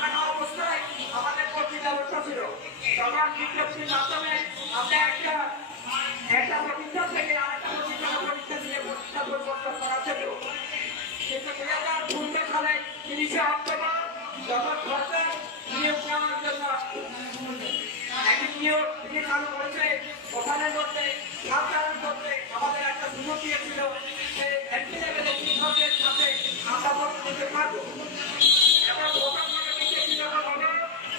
থাকা অবস্থায় আমাদের কঠিন ব্যবস্থা ছিল। তখন বিজ্ঞপ্তির মাধ্যমে আমরা একটা প্রতিষ্ঠান থেকে আরেকটা প্রতিষ্ঠানে পরীক্ষা দিয়ে প্রতিষ্ঠা পরিবর্তন করা ছিল। কিন্তু 2015 সালে 30 অক্টোবর যখন সরকার নিয়োগ নেওয়ার জন্য একটি নিয়োগ তিনি চালু করেছে, ওখানের মধ্যে সাধারণ করতে আমাদের একটা সুযোগ দিয়েছিল যে একটি লেভেলের শিক্ষকের সাথে আমরা ভর্তি নিতে পারবো। এবং প্রথম বিজ্ঞপ্তি যখন হবে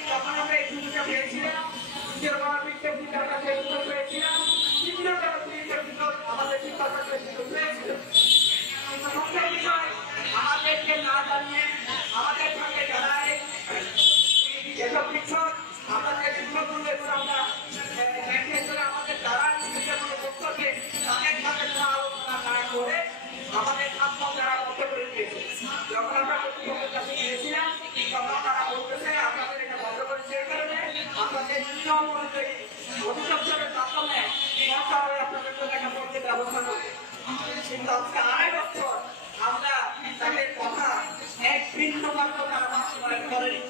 তখন আমরা এই সুযোগটা পেয়েছিলাম, দ্বিতীয়বার বিজ্ঞপ্তিটার কাছে সুযোগ পেয়েছিলাম, তৃতীয়বার বিজ্ঞপ্তি আমাদের শিক্ষকের সুযোগ পেয়েছিল। কিন্তু সবচেয়ে বিষয় আমাদেরকে না জানিয়ে আমাদের সঙ্গে যারা এসব শিক্ষক আমাদের সুযোগ আমরা আমাদের দ্বারা নিজের কোনো বক্তব্যে তাদের সাথে আলোচনা না করে আমাদের সামনে যারা মত করে দিয়েছে। যখন আমরা কর্তৃপক্ষের কাছে গিয়েছিলাম তখন তারা বলতেছে আপনাদের এটা বন্ধ করেছে এই কারণে আপনাদের নিয়ম অনুযায়ী অধিদপ্তরের মাধ্যমে সরকার আপনাদের জন্য একটা পদ্ধতির ব্যবস্থা করবে। কিন্তু আজকে 2.5 বছর আমরা তাদের কথা এক বিন্দু মাত্র তারা বাস্তবায়ন করেনি।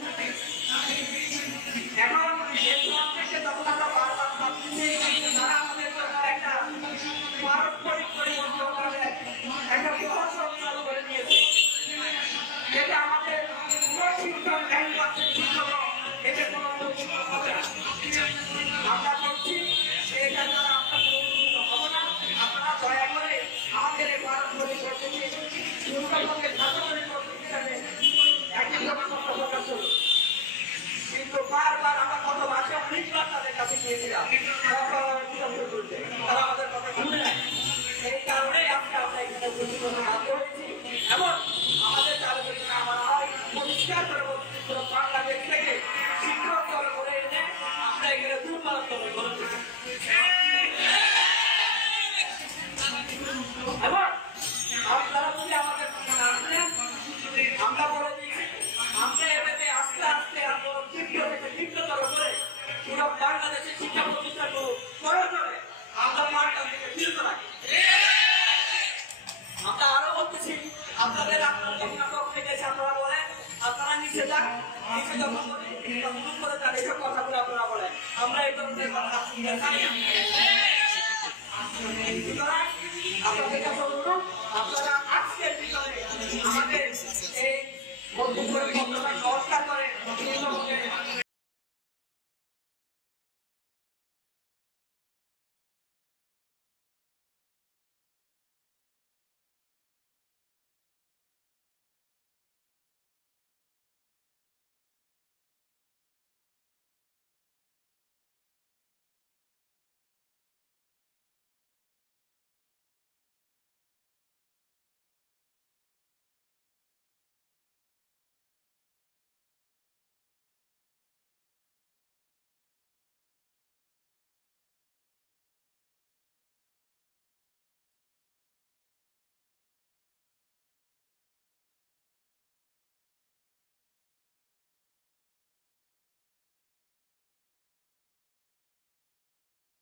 এখন যখন আমরা বারবার ভাবছি তারা আমাদের জন্য একটা পারস্পরিক পরিবর্তনের একটা প্রহসন চালু করে নিয়েছে, যেটা আমাদের শিক্ষক এতে কোনো হবে না। আমরা বলছি এটা দ্বারা আমরা উপকৃত হবো না। আপনারা দয়া করে আমাদের এই পারস্পরিক পদ্ধতি দুর্গাপক্ষে ছাত্রদের পদ্ধতিটাকে একই রকম প্রকাশ করুন। কিন্তু বারবার আমরা কত মাসে অনেকবার তাদের কাছে গিয়েছিলাম, তারা আমাদের কথা শুনে নেয়। এই কারণে আজকে আমরা এখানে বাধ্য হয়েছি এবং আমাদের আলোচনা আমার হয় পরিষ্কার করে বাংলাদেশ থেকে শিক্ষক দল করে এনে আমরা এখানে দুর্বল দল করে এবং আপনারা যদি আমাদের কথা না শুনেন আমরা বলে দিচ্ছি আমরা এভাবে আস্তে আস্তে আন্দোলন তীব্রতর করে পুরো বাংলাদেশের শিক্ষা প্রতিষ্ঠানগুলো প্রয়োজনে আমরা মাঠটার দিকে ফিরতে রাখি। আমরা আরো বলতেছি আপনাদের নাটক দেখেছি আপনারা বলেন আপনারা নিচে যান, নিচে যখন তখন করে তার এইসব কথাগুলো আপনারা বলেন আমরা এই ধরনের কথা জানি না। সুতরাং আপনাদের কাছে অনুরোধ আপনারা আজকের ভিতরে আমাদের এই